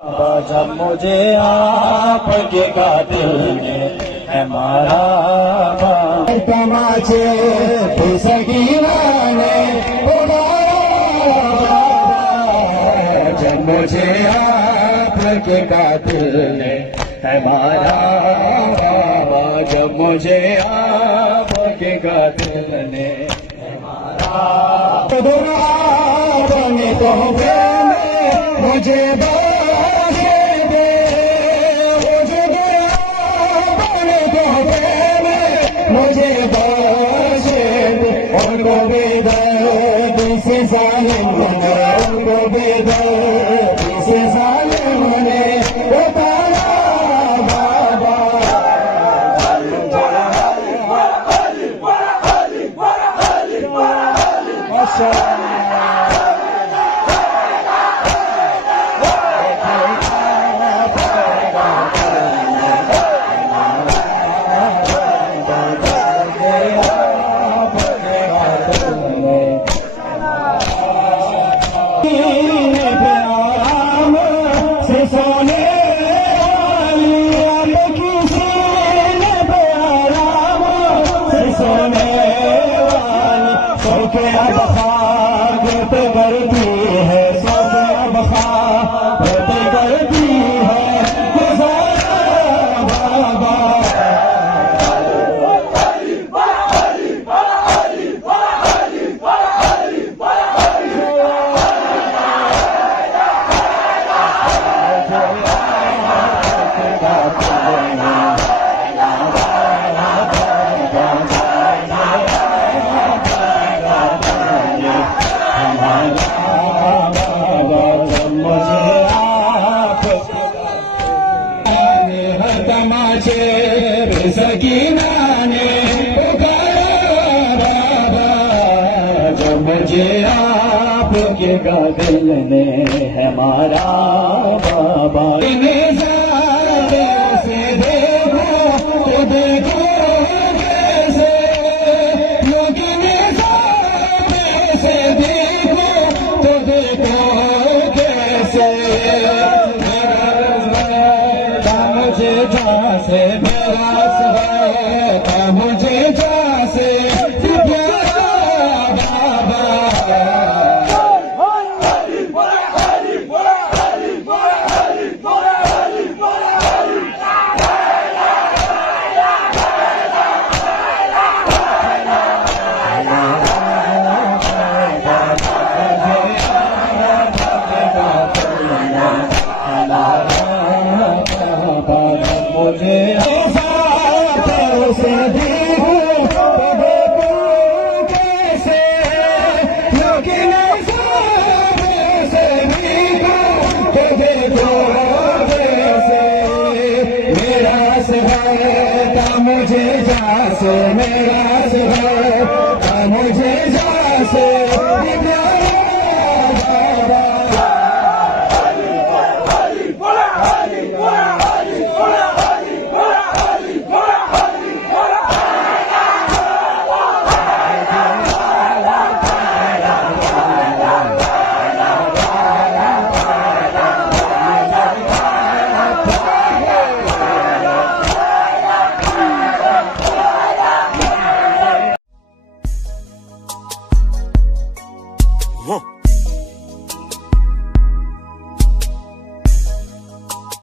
जब मुझे आपके कातिल ने है मारा तमाचे सकीना ने जब मुझे आपके कातिल ने है मारा बाबा, जब मुझे आपके कातिल ने है मारा बने तो मुझे मुझे बख्शे दे, उनको बेदर्द से जालिम ने, उनको बेदर्द से जालिम ने उतारा बाबा। सकीना ने पुकारा बाबा, जब मुझे आपके कातिल ने है मारा बाबा। से देखो तो देखो कैसे, लेकिन से देखो तो देखो कैसे, मुझे जहाँ से मुझे जासे प्यारा बाबा। मुझे से देखो तो देखो कैसे, लेकिन से देखो तो देखो कैसे, मेरा सफर था मुझे जासे, मेरा सफर था मुझे जासे Whoa.